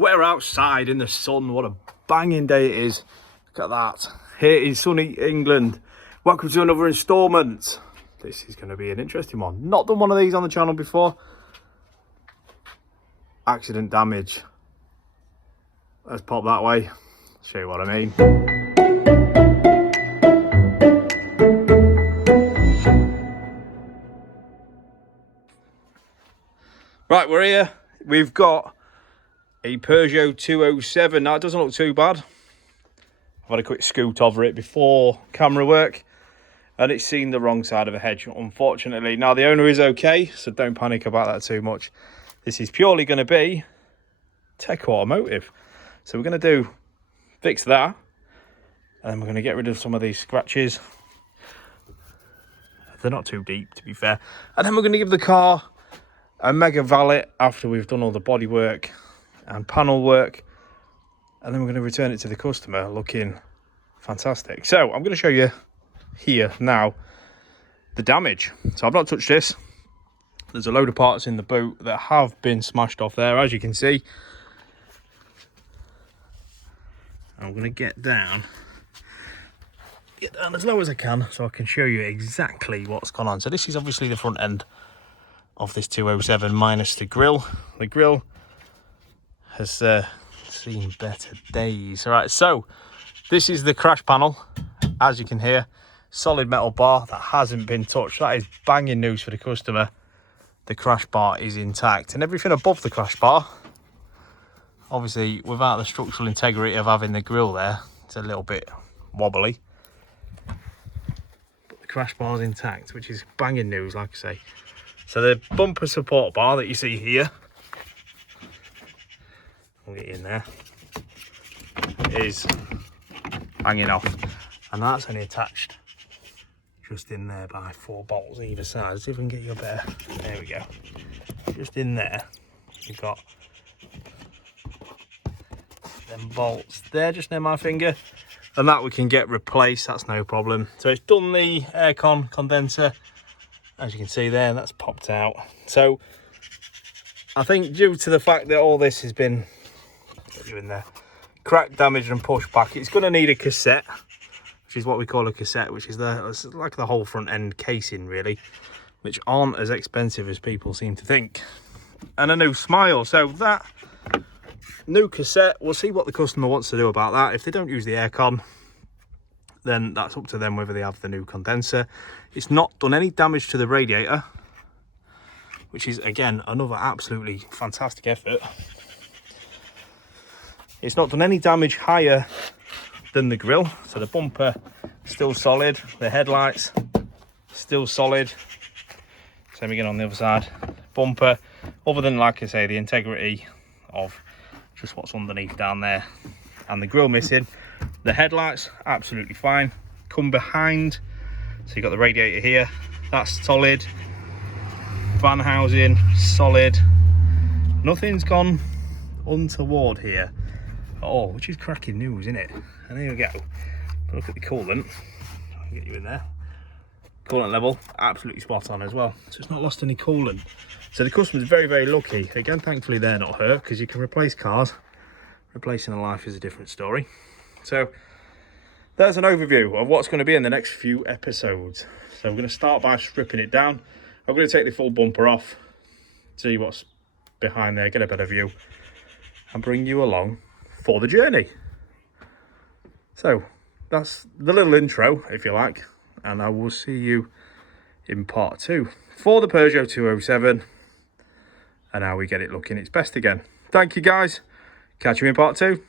we're outside in the sun. What a banging day it is. Look at that. Here in sunny England. Welcome to another instalment. This is going to be an interesting one. Not done one of these on the channel before. Accident damage. Let's pop that way. Show you what I mean. Right, we're here. We've got a Peugeot 207. Now, it doesn't look too bad. I've had a quick scoot over it before camera work, and it's seen the wrong side of a hedge, unfortunately. Now, the owner is okay, so don't panic about that too much. This is purely going to be Tech Automotive. So we're going to fix that, and then we're going to get rid of some of these scratches. They're not too deep, to be fair. And then we're going to give the car a mega valet after we've done all the body work and panel work, and then we're going to return it to the customer looking fantastic. So I'm going to show you here now the damage. So I've not touched this. There's a load of parts in the boot that have been smashed off there, as you can see. I'm going to get down as low as I can so I can show you exactly what's gone on. So this is obviously the front end of this 207 minus the grille. The grille has seen better days. All right, so this is the crash panel. As you can hear, solid metal bar that hasn't been touched. That is banging news for the customer. The crash bar is intact, and everything above the crash bar, obviously without the structural integrity of having the grille there, it's a little bit wobbly, but the crash bar is intact, which is banging news, like I say. So the bumper support bar that you see here, I'll get you in there, is hanging off, and that's only attached just in there by 4 bolts either side. Let's see if we can get you a better. There we go. Just in there, you've got them bolts there, just near my finger, and that we can get replaced. That's no problem. So it's done the aircon condenser. As you can see there, that's popped out. So I think due to the fact that all this has been, get you in there, cracked, damaged and pushed back, it's going to need a cassette, which is what we call a cassette, which is like the whole front end casing really, which aren't as expensive as people seem to think. And a new smile. So that new cassette, we'll see what the customer wants to do about that. If they don't use the aircon, then that's up to them whether they have the new condenser. It's not done any damage to the radiator, which is again another absolutely fantastic effort. It's not done any damage higher than the grille, so the bumper still solid, the headlights still solid. Same again on the other side. Bumper, other than, like I say, the integrity of just what's underneath down there and the grille missing. The headlights absolutely fine. Come behind, so you've got the radiator here, that's solid. Fan housing solid. Nothing's gone untoward here at all, which is cracking news, isn't it? And there we go. But look at the coolant. I can get you in there. Coolant level absolutely spot on as well, so it's not lost any coolant. So the customer's very, very lucky. Again, thankfully they're not hurt, because you can replace cars. Replacing a life is a different story. So there's an overview of what's going to be in the next few episodes. So we're going to start by stripping it down. I'm going to take the full bumper off, see what's behind there, get a better view, and bring you along for the journey. So that's the little intro, if you like, and I will see you in part 2 for the Peugeot 207 and how we get it looking its best again. Thank you guys. Catch you in part 2.